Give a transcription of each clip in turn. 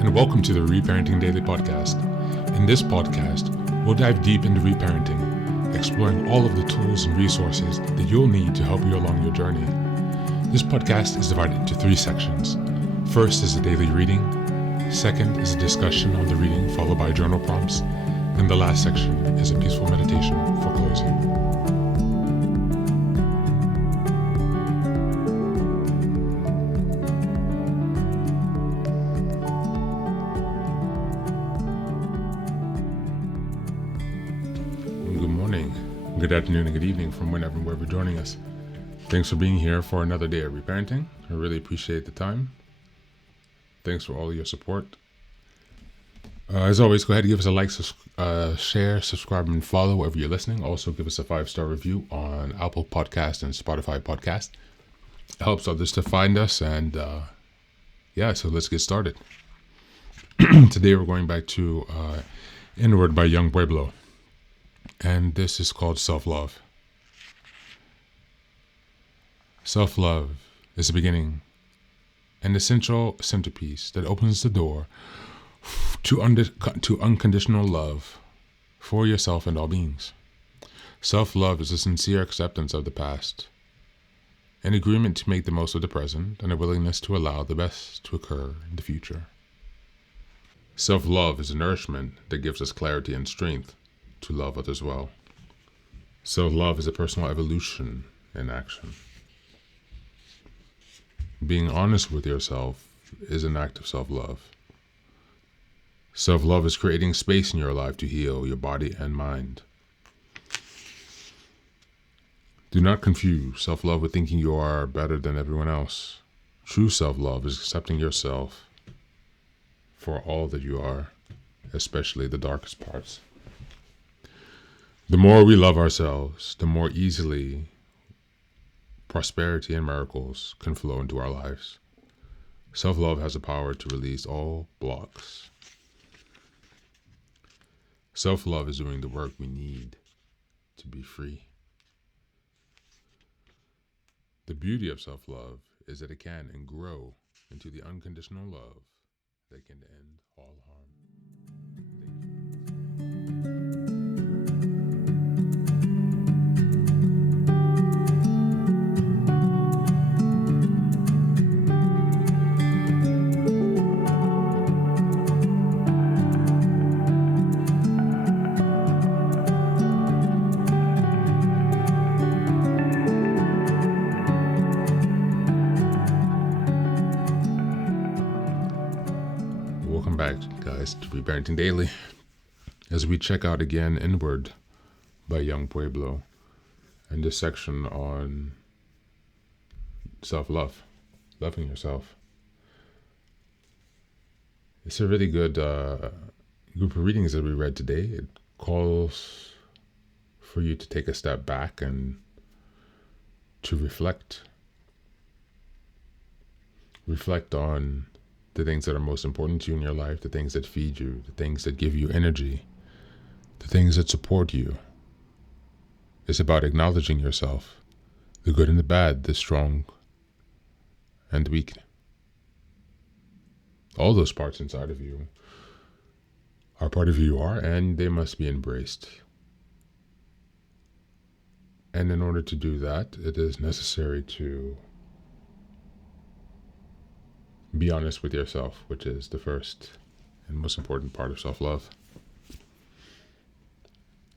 and welcome to the Reparenting Daily podcast. In this podcast, we'll dive deep into reparenting, exploring all of the tools and resources that you'll need to help you along your journey. This podcast is divided into 3 sections. First is a daily reading. Second is a discussion on the reading followed by journal prompts. And the last section is a peaceful meditation for closing. Good morning, good afternoon, and good evening from whenever and wherever you're joining us. Thanks for being here for another day of reparenting. I really appreciate the time. Thanks for all your support. As always, go ahead and give us a like, share, subscribe, and follow wherever you're listening. Also, give us a 5-star review on Apple Podcast and Spotify Podcast. It helps others to find us, and so let's get started. Today, we're going back to Inward by Young Pueblo, and this is called Self-Love. Self-love is the beginning, an essential centerpiece that opens the door to unconditional love for yourself and all beings. Self-love is a sincere acceptance of the past, an agreement to make the most of the present, and a willingness to allow the best to occur in the future. Self-love is a nourishment that gives us clarity and strength to love others well. Self-love is a personal evolution in action. Being honest with yourself is an act of self-love. Self-love is creating space in your life to heal your body and mind. Do not confuse self-love with thinking you are better than everyone else. True self-love is accepting yourself for all that you are, especially the darkest parts. The more we love ourselves, the more easily prosperity and miracles can flow into our lives. Self-love has the power to release all blocks. Self-love is doing the work we need to be free. The beauty of self-love is that it can and grow into the unconditional love that can end all harm. Thank you. Welcome back, guys, to Reparenting Daily, as we check out again Inward by Young Pueblo, and this section on self-love, loving yourself. It's a really good group of readings that we read today. It calls for you to take a step back and to reflect on the things that are most important to you in your life, the things that feed you, the things that give you energy, the things that support you. It's about acknowledging yourself, the good and the bad, the strong and the weak. All those parts inside of you are part of who you are, and they must be embraced. And in order to do that, it is necessary to be honest with yourself, which is the first and most important part of self-love.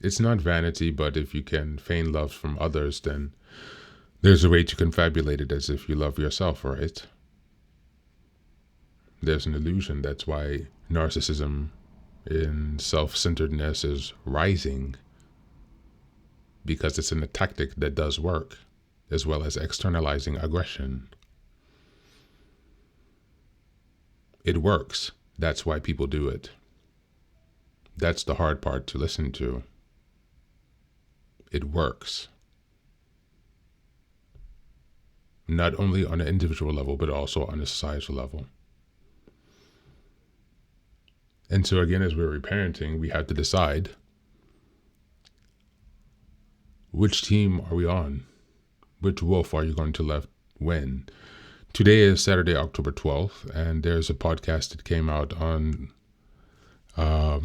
It's not vanity, but if you can feign love from others, then there's a way to confabulate it as if you love yourself, right? There's an illusion. That's why narcissism and self-centeredness is rising, because it's a tactic that does work, as well as externalizing aggression. It works. That's why people do it. That's the hard part to listen to. It works. Not only on an individual level, but also on a societal level. And so again, as we're reparenting, we have to decide, which team are we on? Which wolf are you going to let win? Today is Saturday, October 12th, and there's a podcast that came out on, I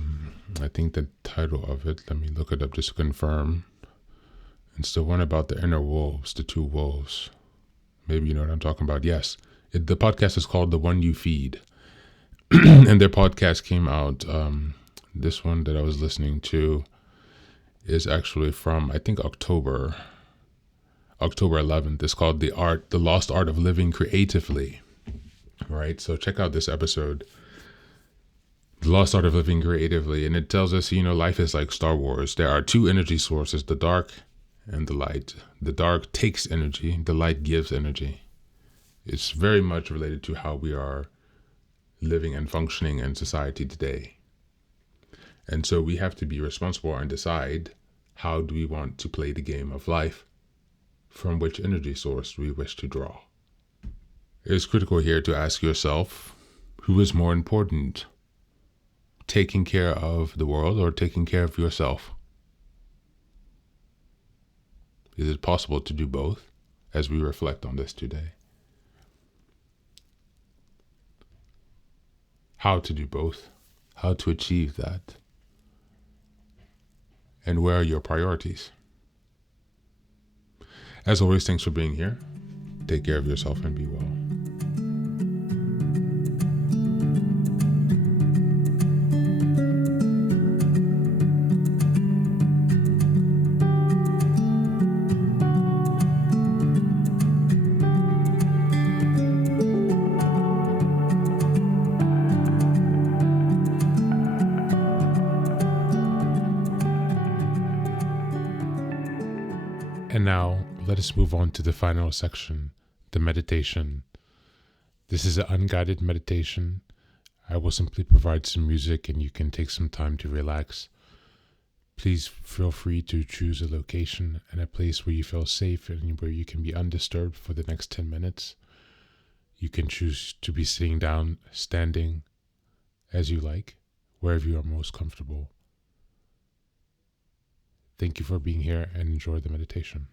think the title of it, let me look it up just to confirm. It's the one about the inner wolves, the two wolves. Maybe you know what I'm talking about. Yes. The podcast is called The One You Feed. And their podcast came out, this one that I was listening to is actually from, I think, October 11th. It's called The Lost Art of Living Creatively. Right? So check out this episode, The Lost Art of Living Creatively. And it tells us, life is like Star Wars. There are two energy sources, the dark and the light. The dark takes energy, the light gives energy. It's very much related to how we are living and functioning in society today. And so we have to be responsible and decide, how do we want to play the game of life? From which energy source we wish to draw. It is critical here to ask yourself, who is more important? Taking care of the world or taking care of yourself? Is it possible to do both as we reflect on this today? How to do both? How to achieve that? And where are your priorities? As always, thanks for being here. Take care of yourself and be well. And now, let us move on to the final section, the meditation. This is an unguided meditation. I will simply provide some music and you can take some time to relax. Please feel free to choose a location and a place where you feel safe and where you can be undisturbed for the next 10 minutes. You can choose to be sitting down, standing, as you like, wherever you are most comfortable. Thank you for being here and enjoy the meditation.